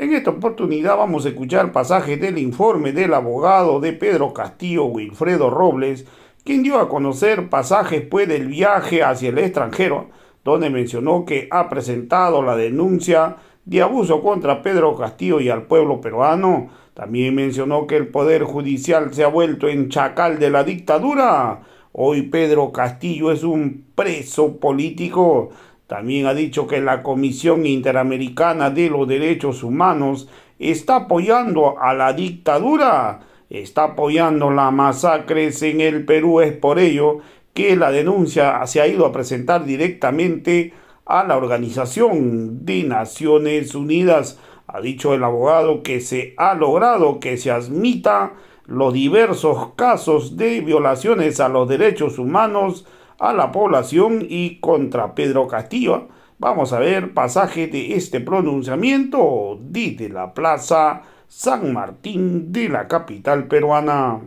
En esta oportunidad vamos a escuchar pasajes del informe del abogado de Pedro Castillo, Wilfredo Robles, quien dio a conocer pasajes del viaje hacia el extranjero, donde mencionó que ha presentado la denuncia de abuso contra Pedro Castillo y al pueblo peruano. También mencionó que el Poder Judicial se ha vuelto en chacal de la dictadura. Hoy Pedro Castillo es un preso político. También ha dicho que la Comisión Interamericana de los Derechos Humanos está apoyando a la dictadura, está apoyando las masacres en el Perú. Es por ello que la denuncia se ha ido a presentar directamente a la Organización de Naciones Unidas. Ha dicho el abogado que se ha logrado que se admita los diversos casos de violaciones a los derechos humanos a la población y contra Pedro Castillo. Vamos a ver pasaje de este pronunciamiento desde la Plaza San Martín de la capital peruana.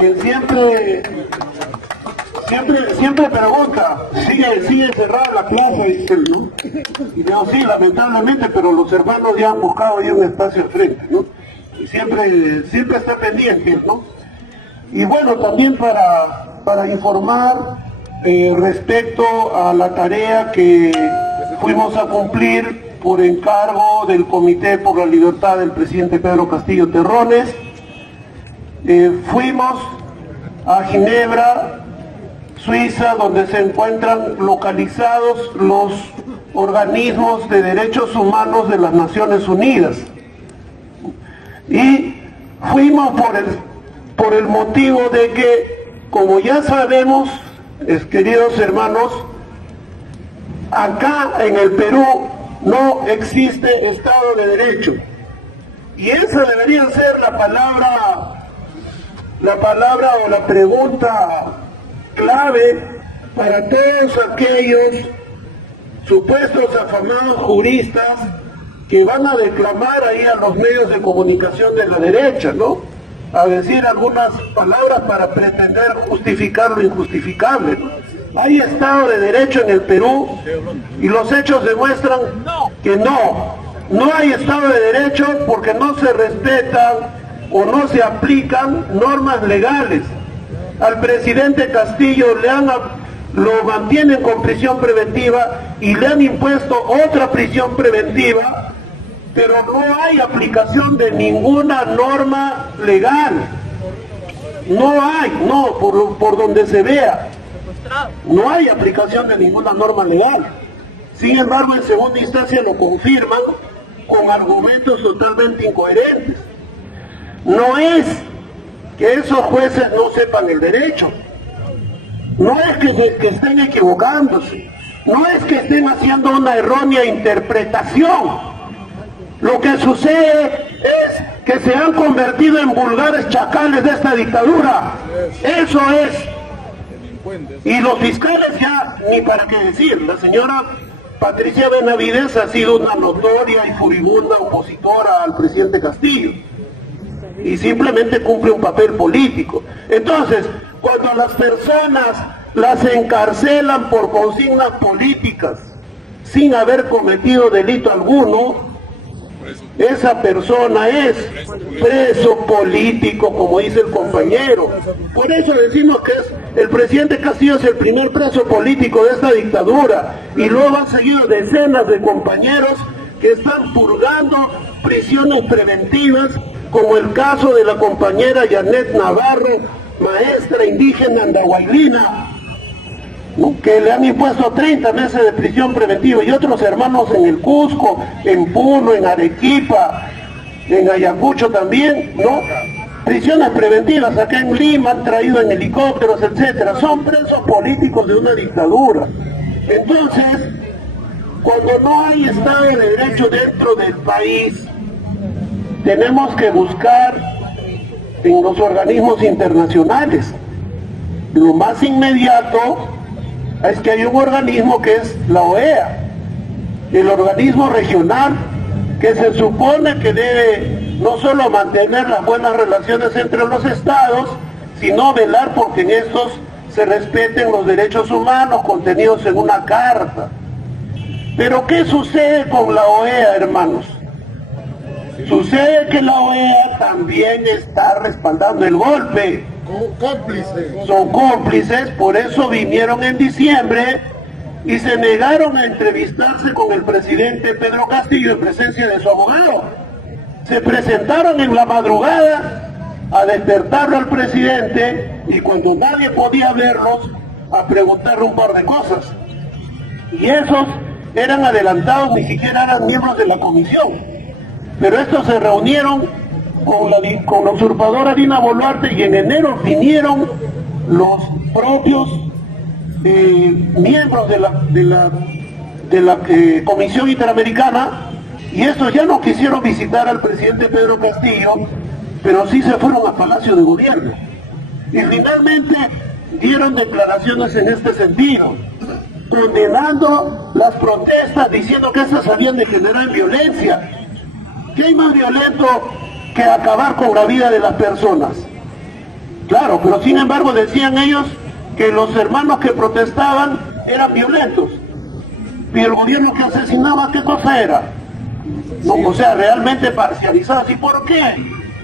Que siempre pregunta, sigue cerrada la plaza, dice él, ¿no? Y digo, sí, lamentablemente, pero los hermanos ya han buscado ahí un espacio al frente, ¿no? Y siempre está pendiente, ¿no? Y bueno, también para informar respecto a la tarea que fuimos a cumplir por encargo del Comité por la Libertad del presidente Pedro Castillo Terrones, fuimos a Ginebra, Suiza, donde se encuentran localizados los organismos de derechos humanos de las Naciones Unidas. Y fuimos por el motivo de que, como ya sabemos, queridos hermanos, acá en el Perú no existe Estado de Derecho. Y esa debería ser la palabra o la pregunta clave para todos aquellos supuestos afamados juristas que van a declamar ahí a los medios de comunicación de la derecha, ¿no? A decir algunas palabras para pretender justificar lo injustificable, ¿no? Hay Estado de Derecho en el Perú y los hechos demuestran que no hay Estado de Derecho porque no se respetan o no se aplican normas legales. Al presidente Castillo lo mantienen con prisión preventiva y le han impuesto otra prisión preventiva, pero no hay aplicación de ninguna norma legal. No hay, por donde se vea, no hay aplicación de ninguna norma legal. Sin embargo, en segunda instancia lo confirman con argumentos totalmente incoherentes. No es que esos jueces no sepan el derecho, no es que estén equivocándose, no es que estén haciendo una errónea interpretación. Lo que sucede es que se han convertido en vulgares chacales de esta dictadura. Eso es. Y los fiscales ya, ni para qué decir. La señora Patricia Benavides ha sido una notoria y furibunda opositora al presidente Castillo. Y simplemente cumple un papel político. Entonces, cuando las personas las encarcelan por consignas políticas, sin haber cometido delito alguno, esa persona es preso político, como dice el compañero. Por eso decimos que el presidente Castillo es el primer preso político de esta dictadura, y luego han seguido decenas de compañeros que están purgando prisiones preventivas, como el caso de la compañera Janet Navarro, maestra indígena andahuaylina, que le han impuesto 30 meses de prisión preventiva, y otros hermanos en el Cusco, en Puno, en Arequipa, en Ayacucho también, ¿no? Prisiones preventivas acá en Lima, han traído en helicópteros, etcétera. Son presos políticos de una dictadura. Entonces, cuando no hay Estado de Derecho dentro del país, tenemos que buscar en los organismos internacionales. Lo más inmediato es que hay un organismo que es la OEA, el organismo regional, que se supone que debe no solo mantener las buenas relaciones entre los estados, sino velar porque en estos se respeten los derechos humanos contenidos en una carta. Pero ¿qué sucede con la OEA, hermanos? Sucede que la OEA también está respaldando el golpe. Son cómplices, por eso vinieron en diciembre y se negaron a entrevistarse con el presidente Pedro Castillo en presencia de su abogado. Se presentaron en la madrugada a despertarlo al presidente y cuando nadie podía verlos, a preguntarle un par de cosas. Y esos eran adelantados, ni siquiera eran miembros de la comisión. Pero estos se reunieron con la usurpadora Dina Boluarte y en enero vinieron los propios miembros de la Comisión Interamericana y estos ya no quisieron visitar al presidente Pedro Castillo, pero sí se fueron al Palacio de Gobierno. Y finalmente dieron declaraciones en este sentido, condenando las protestas, diciendo que estas habían de generar violencia. ¿Qué hay más violento que acabar con la vida de las personas? Claro, pero sin embargo decían ellos que los hermanos que protestaban eran violentos. Y el gobierno que asesinaba, ¿qué cosa era? No, o sea, realmente parcializados. ¿Y por qué?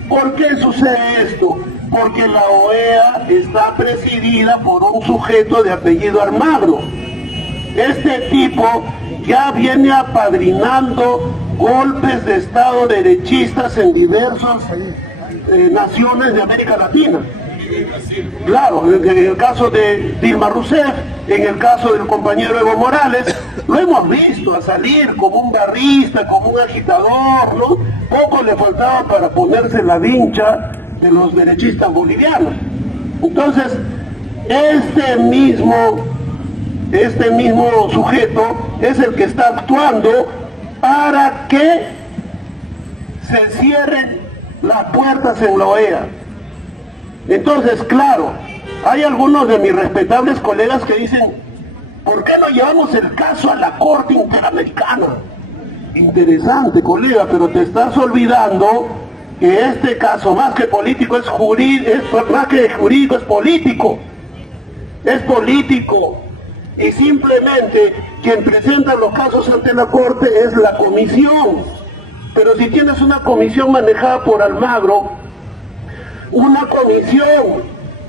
¿Por qué sucede esto? Porque la OEA está presidida por un sujeto de apellido Almagro. Este tipo ya viene apadrinando golpes de Estado derechistas en diversas naciones de América Latina. Claro, en el caso de Dilma Rousseff, en el caso del compañero Evo Morales, lo hemos visto a salir como un barrista, como un agitador, ¿no? Poco le faltaba para ponerse la vincha de los derechistas bolivianos. Entonces, este mismo sujeto es el que está actuando para que se cierren las puertas en la OEA. Entonces, claro, hay algunos de mis respetables colegas que dicen, ¿por qué no llevamos el caso a la Corte Interamericana? Interesante, colega, pero te estás olvidando que este caso, más que político, es más que jurídico, es político. Es político. Y simplemente quien presenta los casos ante la Corte es la comisión. Pero si tienes una comisión manejada por Almagro, una comisión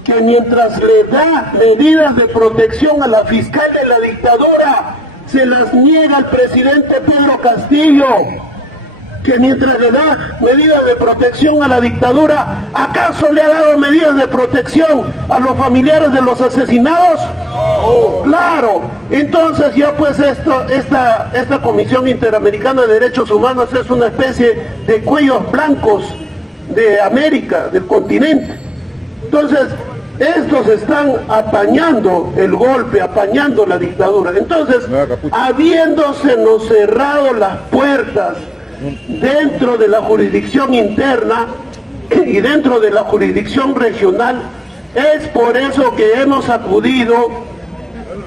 que mientras le da medidas de protección a la fiscal de la dictadura, se las niega al presidente Pedro Castillo, que mientras le da medidas de protección a la dictadura, ¿acaso le ha dado medidas de protección a los familiares de los asesinados? Claro, entonces ya pues esta Comisión Interamericana de Derechos Humanos es una especie de cuellos blancos de América, del continente. Entonces, estos están apañando el golpe, apañando la dictadura. Entonces, habiéndosenos cerrado las puertas dentro de la jurisdicción interna y dentro de la jurisdicción regional, es por eso que hemos acudido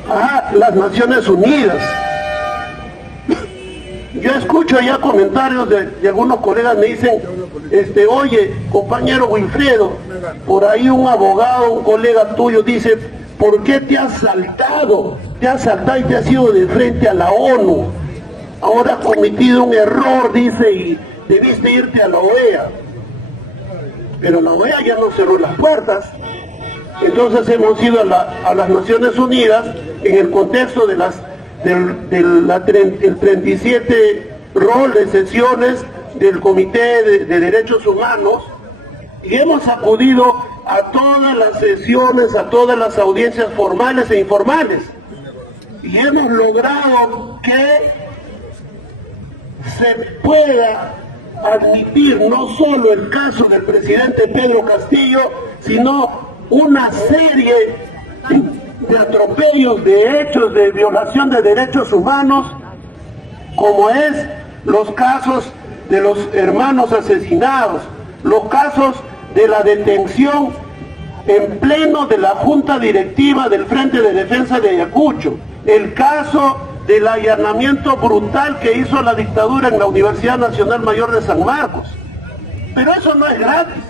a las Naciones Unidas. Yo escucho ya comentarios de algunos colegas, me dicen, oye, compañero Wilfredo, por ahí un abogado, un colega tuyo dice, ¿por qué te has saltado? Te has saltado y te has ido de frente a la ONU. Ahora has cometido un error, dice, y debiste irte a la OEA. Pero la OEA ya nos cerró las puertas. Entonces hemos ido a las Naciones Unidas en el contexto del 37 rol de sesiones del Comité de Derechos Humanos y hemos acudido a todas las sesiones, a todas las audiencias formales e informales y hemos logrado que se pueda admitir no solo el caso del presidente Pedro Castillo, sino una serie de atropellos, de hechos de violación de derechos humanos, como es los casos de los hermanos asesinados, los casos de la detención en pleno de la Junta Directiva del Frente de Defensa de Ayacucho, el caso del allanamiento brutal que hizo la dictadura en la Universidad Nacional Mayor de San Marcos. Pero eso no es gratis.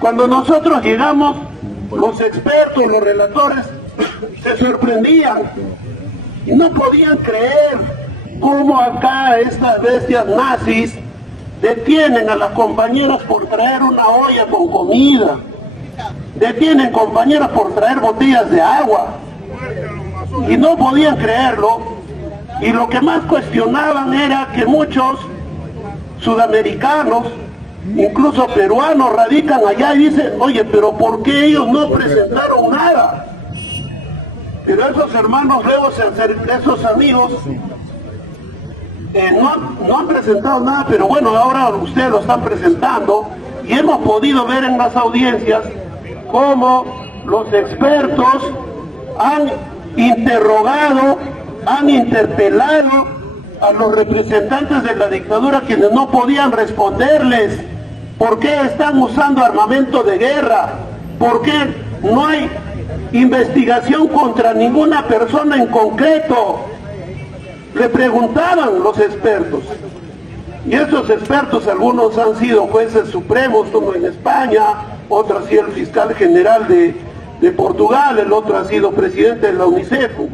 Cuando nosotros llegamos, los expertos, los relatores, se sorprendían y no podían creer cómo acá estas bestias nazis Detienen a las compañeras por traer una olla con comida. Detienen compañeras por traer botellas de agua. Y no podían creerlo. Y lo que más cuestionaban era que muchos sudamericanos, incluso peruanos, radican allá y dicen, oye, pero ¿por qué ellos no presentaron nada? Pero esos hermanos luego, esos amigos, no han presentado nada, pero bueno, ahora ustedes lo están presentando y hemos podido ver en las audiencias cómo los expertos han interrogado, han interpelado a los representantes de la dictadura, quienes no podían responderles por qué están usando armamento de guerra, por qué no hay investigación contra ninguna persona en concreto. Le preguntaban los expertos, y esos expertos, algunos han sido jueces supremos, uno en España, otro ha sido el fiscal general de Portugal, el otro ha sido presidente de la UNICEF, un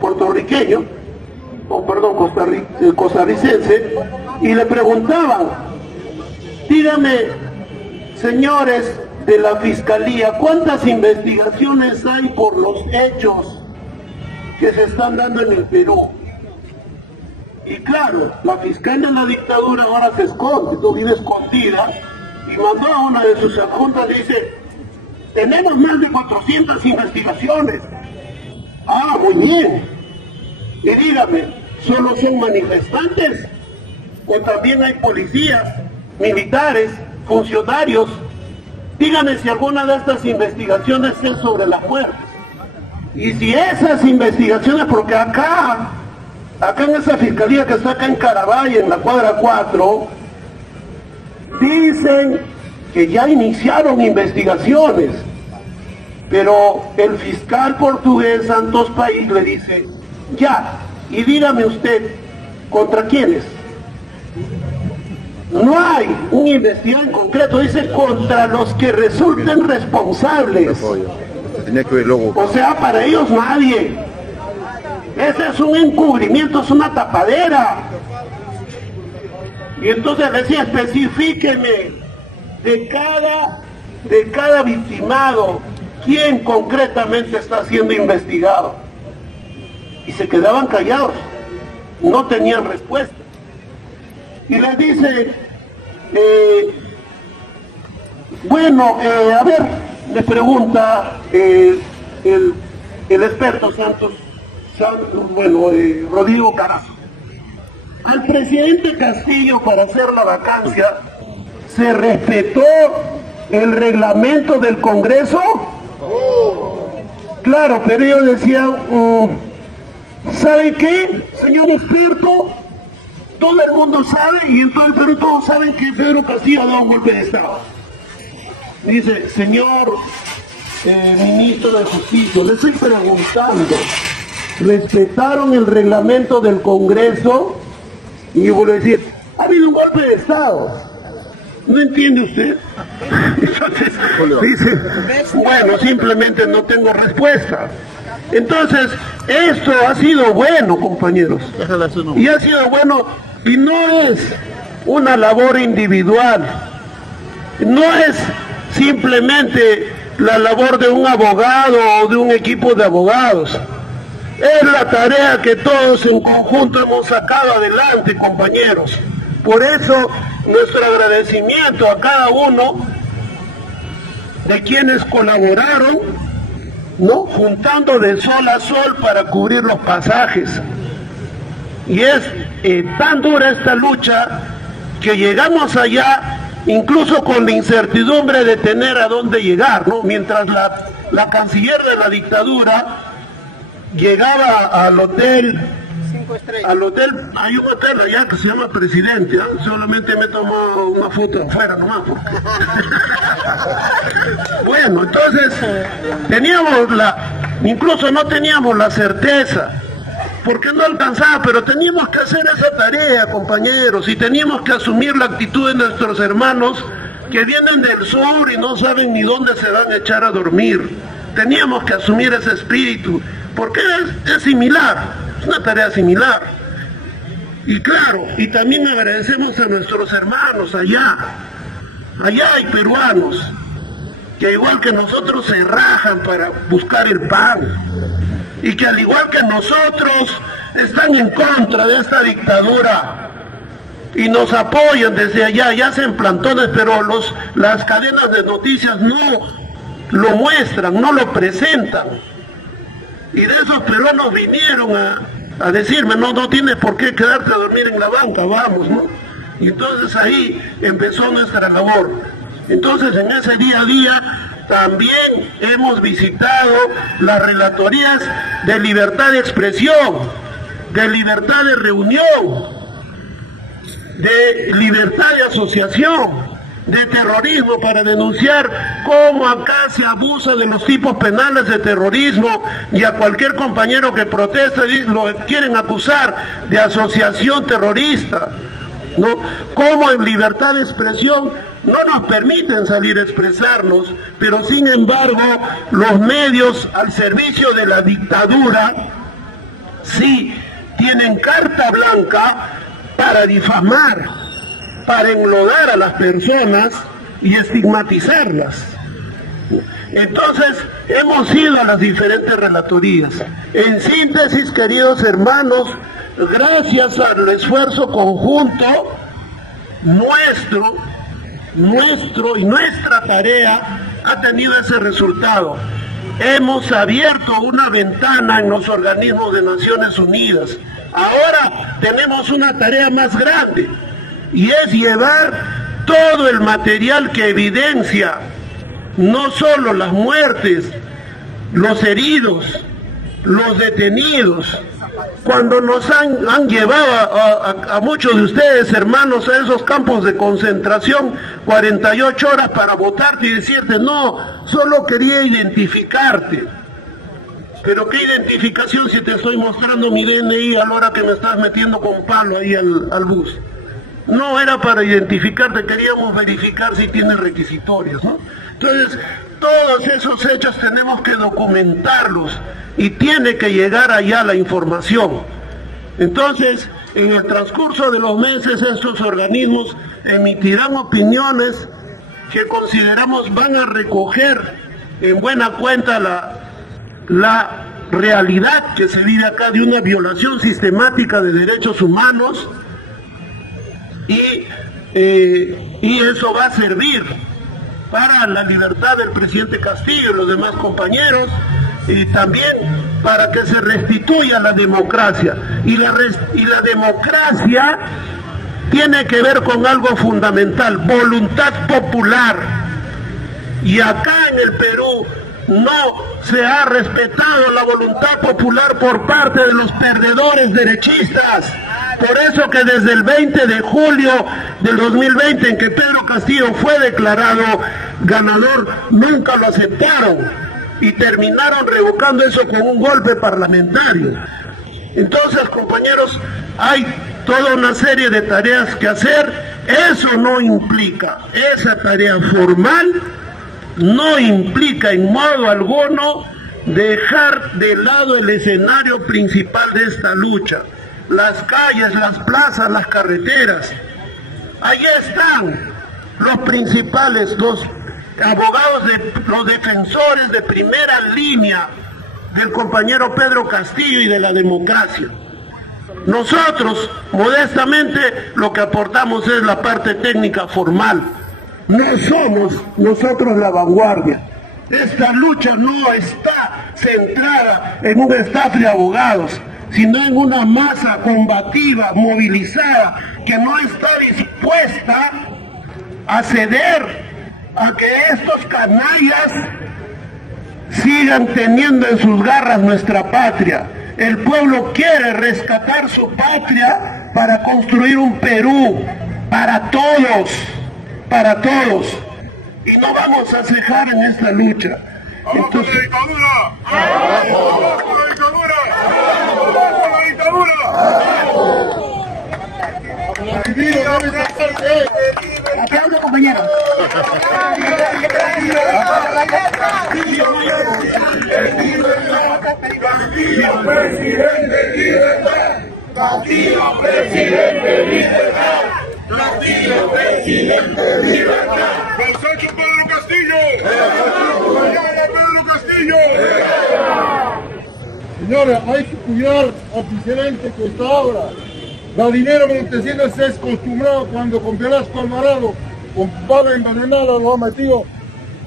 puertorriqueño, costarricense, y le preguntaban, dígame, señores de la Fiscalía, ¿cuántas investigaciones hay por los hechos que se están dando en el Perú? Y claro, la fiscal de la dictadura ahora se esconde, vive escondida, y mandó a una de sus adjuntas y dice, tenemos más de 400 investigaciones. Ah, muy bien. Y dígame, ¿solo son manifestantes? ¿O también hay policías, militares, funcionarios? Dígame si alguna de estas investigaciones es sobre la muerte. Y si esas investigaciones, porque acá en esa fiscalía que está acá en Carabay, en la cuadra 4, dicen que ya iniciaron investigaciones, pero el fiscal portugués Santos País le dice, ya, y dígame usted, ¿contra quiénes? No hay un investigado en concreto, dice contra los que resulten responsables. O sea, para ellos nadie. Ese es un encubrimiento, es una tapadera. Y entonces decía, especifíqueme de cada victimado, quién concretamente está siendo investigado. Y se quedaban callados, no tenían respuesta. Y les dice, bueno, a ver, le pregunta el experto Rodrigo Carazo, al presidente Castillo, para hacer la vacancia, ¿se respetó el reglamento del Congreso? Claro, pero ellos decían, ¿sabe qué, señor experto? Todo el mundo sabe, y en todo el Perú todos saben que Pedro Castillo ha dado un golpe de Estado. Dice, señor ministro de Justicia, le estoy preguntando, ¿respetaron el reglamento del Congreso? Y yo vuelvo a decir, ha habido un golpe de Estado. ¿No entiende usted? Entonces, dice, bueno, simplemente no tengo respuesta. Entonces, esto ha sido bueno, compañeros. Y ha sido bueno, y no es una labor individual. No es simplemente la labor de un abogado o de un equipo de abogados. Es la tarea que todos en conjunto hemos sacado adelante, compañeros. Por eso, nuestro agradecimiento a cada uno de quienes colaboraron, ¿no?, juntando de sol a sol para cubrir los pasajes. Y es tan dura esta lucha que llegamos allá incluso con la incertidumbre de tener a dónde llegar, ¿no? Mientras la canciller de la dictadura llegaba al hotel, hay un hotel allá que se llama Presidente, ¿eh? Solamente me tomó una foto afuera nomás. Bueno, entonces incluso no teníamos la certeza, porque no alcanzaba, pero teníamos que hacer esa tarea, compañeros, y teníamos que asumir la actitud de nuestros hermanos que vienen del sur y no saben ni dónde se van a echar a dormir. Teníamos que asumir ese espíritu, porque es similar, es una tarea similar. Y claro, y también agradecemos a nuestros hermanos allá. Allá hay peruanos que igual que nosotros se rajan para buscar el pan. Y que al igual que nosotros están en contra de esta dictadura. Y nos apoyan desde allá, y hacen plantones, pero las cadenas de noticias no lo muestran, no lo presentan. Y de esos peruanos vinieron a decirme, no tienes por qué quedarte a dormir en la banca, vamos, ¿no? Y entonces ahí empezó nuestra labor. Entonces en ese día a día también hemos visitado las relatorías de libertad de expresión, de libertad de reunión, de libertad de asociación, de terrorismo, para denunciar cómo acá se abusa de los tipos penales de terrorismo, y a cualquier compañero que protesta lo quieren acusar de asociación terrorista, ¿no? Como en libertad de expresión no nos permiten salir a expresarnos, pero sin embargo los medios al servicio de la dictadura sí tienen carta blanca para difamar, para enlodar a las personas y estigmatizarlas. Entonces, hemos ido a las diferentes relatorías. En síntesis, queridos hermanos, gracias al esfuerzo conjunto nuestro y nuestra tarea ha tenido ese resultado. Hemos abierto una ventana en los organismos de Naciones Unidas. Ahora tenemos una tarea más grande, y es llevar todo el material que evidencia no solo las muertes, los heridos, los detenidos. Cuando nos han llevado a muchos de ustedes, hermanos, a esos campos de concentración, 48 horas para votarte y decirte, no, solo quería identificarte. Pero qué identificación si te estoy mostrando mi DNI a la hora que me estás metiendo con palo ahí al bus. No era para identificarte, queríamos verificar si tienes requisitorios, ¿no? Entonces, todos esos hechos tenemos que documentarlos y tiene que llegar allá la información. Entonces, en el transcurso de los meses, estos organismos emitirán opiniones que consideramos van a recoger en buena cuenta la realidad que se vive acá de una violación sistemática de derechos humanos, y eso va a servir para la libertad del presidente Castillo y los demás compañeros, y también para que se restituya la democracia. Y la democracia tiene que ver con algo fundamental, voluntad popular. Y acá en el Perú no se ha respetado la voluntad popular por parte de los perdedores derechistas. Por eso que desde el 20 de julio del 2020, en que Pedro Castillo fue declarado ganador, nunca lo aceptaron y terminaron revocando eso con un golpe parlamentario. Entonces, compañeros, hay toda una serie de tareas que hacer. Eso no implica, esa tarea formal no implica en modo alguno dejar de lado el escenario principal de esta lucha. Las calles, las plazas, las carreteras. Allí están los principales, los abogados, los defensores de primera línea del compañero Pedro Castillo y de la democracia. Nosotros, modestamente, lo que aportamos es la parte técnica formal. No somos nosotros la vanguardia. Esta lucha no está centrada en un staff de abogados, sino en una masa combativa, movilizada, que no está dispuesta a ceder a que estos canallas sigan teniendo en sus garras nuestra patria. El pueblo quiere rescatar su patria para construir un Perú para todos, para todos. Y no vamos a cejar en esta lucha. Entonces, aplausos, compañeros. Castillo, presidente, libertad. Castillo, presidente, libertad. ¡Don Sancho Pedro Castillo! ¡Mañana Pedro Castillo! Señores, hay que cuidar al presidente que está ahora. Vladimiro Montesinos se es acostumbrado cuando con Velasco Alvarado, con bala envenenada lo ha metido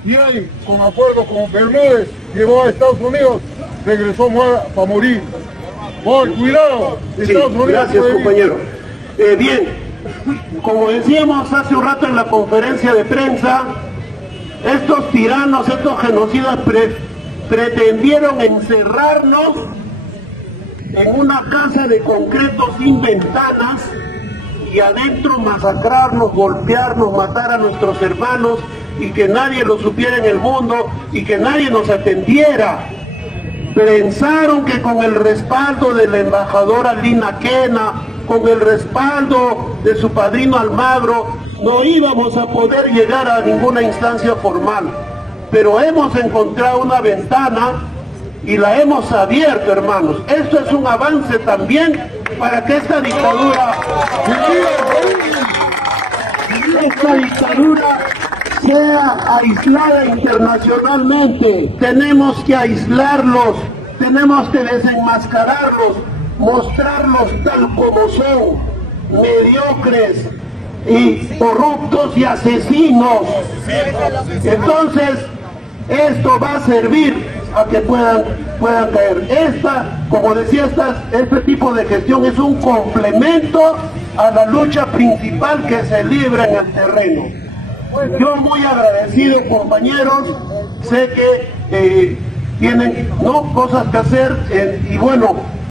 y ahí, con acuerdo con Bermúdez, llevó a Estados Unidos, regresó para morir. Cuidado, Estados Unidos. Gracias, compañero. Bien, como decíamos hace un rato en la conferencia de prensa, estos tiranos, estos genocidas pretendieron encerrarnos en una casa de concreto sin ventanas y adentro masacrarnos, golpearnos, matar a nuestros hermanos y que nadie lo supiera en el mundo y que nadie nos atendiera. Pensaron que con el respaldo de la embajadora Lina Quena, con el respaldo de su padrino Almagro, no íbamos a poder llegar a ninguna instancia formal. Pero hemos encontrado una ventana y la hemos abierto, hermanos. Esto es un avance también para que esta dictadura sea aislada internacionalmente. Tenemos que aislarlos, tenemos que desenmascararlos, mostrarlos tal como son, mediocres y corruptos y asesinos. Entonces, esto va a servir a que puedan caer. Como decía, este tipo de gestión es un complemento a la lucha principal que se libra en el terreno. Yo muy agradecido, compañeros, sé que tienen cosas que hacer y bueno,